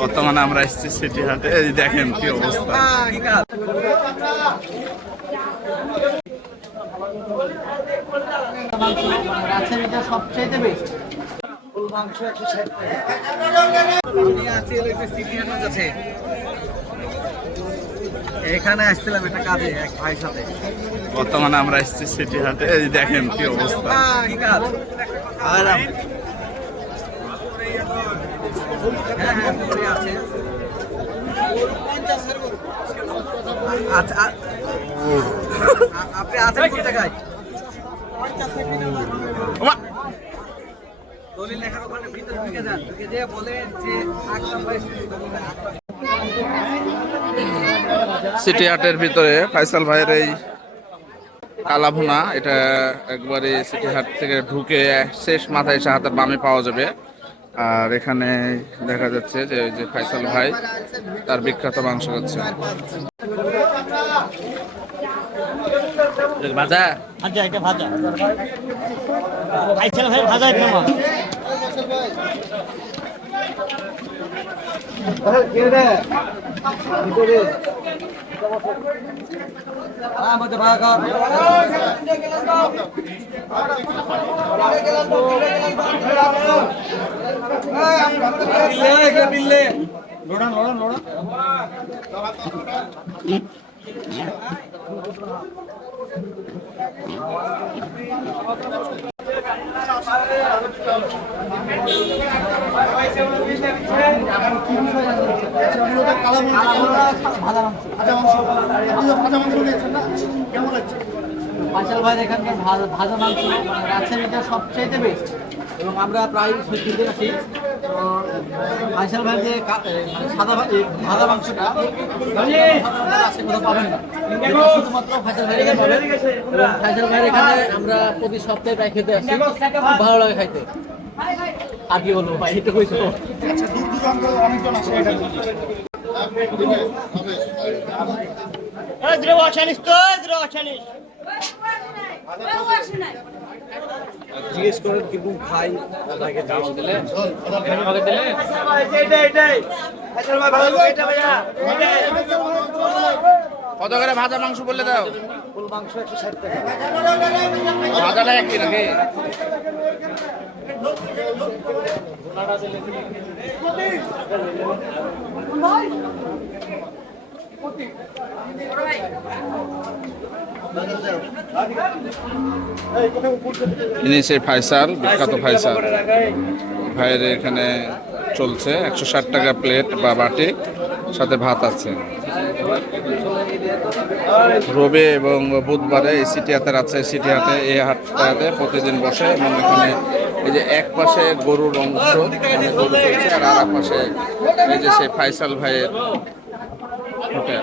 বর্তমানে আমরা এসেছি সিটি হাটে এই দেখেন কি অবস্থা। এখানে আসছিলাম একটা কাজে এক ভাইয়ের সাথে। বর্তমানে আমরা এসেছি সিটি হাটে এই দেখেন কি অবস্থা। আরাম। সিটি হাটের ভিতরে ফাইসাল ভাইয়ের এই কালাভুনা, এটা একবারে সিটি হাট থেকে ঢুকে শেষ মাথায় এসে বামে পাওয়া যাবে। আর এখানে দেখা যাচ্ছে যে ওই যে ফাইসাল ভাই তার বিখ্যাত মাংস হচ্ছে। ভাজা? ভাজা এটা ভাজা। আইসেল ভাই ভাজা ফেমাস আমাদের ভাগা লোড়ান লোড়ান ভাজা মাংস সবচাইতে বেস্ট এবং আমরা আসি ভাই মানে ভাজা মাংসটা না। শুধুমাত্র ভাই এখানে আমরা প্রতি সপ্তাহে প্রায় খেতে আসি। খুব ভালো লাগে খাইতে। আর কি বলব ভাই, এটা কইছো। দ্রব আসানিস তো দ্রব আসানিস। জিজ্ঞেস করেন কিন্তু খাই তাকে দাম দিলে? কত করে ভাজা মাংস বললে দাও? ফুল মাংস ভাজাটা একই নাকি? ইনি সেই ফাইসাল, বিখ্যাত ফাইসাল। ভাইয়ের এখানে চলছে, একশো ষাট টাকা প্লেট বা বাটি। সাথে ভাত আছে। রবি এবং বুধবারে এই সিটি হাতের আছে সিটি হাটে এই হাটটাতে প্রতিদিন বসে এবং এখানে এই যে এক পাশে গরুর অংশ মানে গরু আর আর এক পাশে এই যে সেই ফাইসাল ভাইয়ের হোটেল।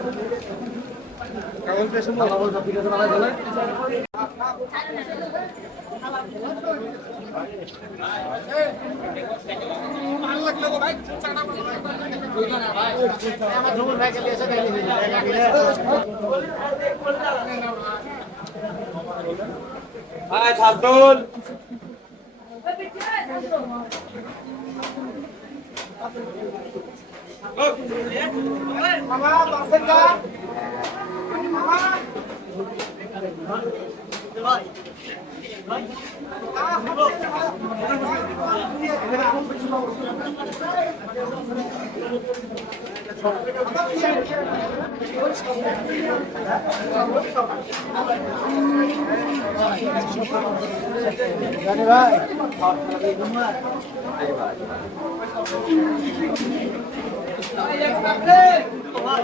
দিতে হবে আমার কেমন ভালো বলে ভাই ভাই।